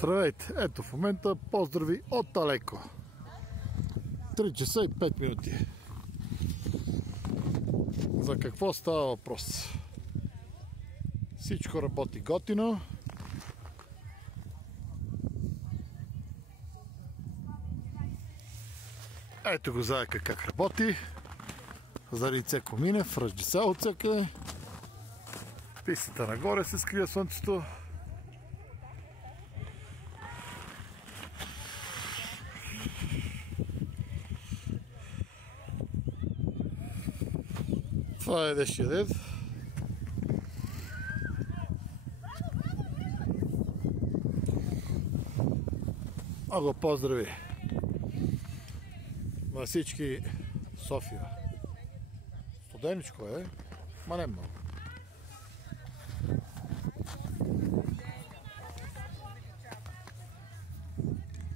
Здравейте! Ето в момента поздрави от Алеко. 3 часа и 5 минути. За какво става въпрос? Всичко работи готино. Ето го заека как работи. Заради Цеко Минев, Ръждиса от всякъде. Пистата нагоре се скрия слънцето. Това е дешия дед. Много поздрави на всички София. Студеничко е, ма не много.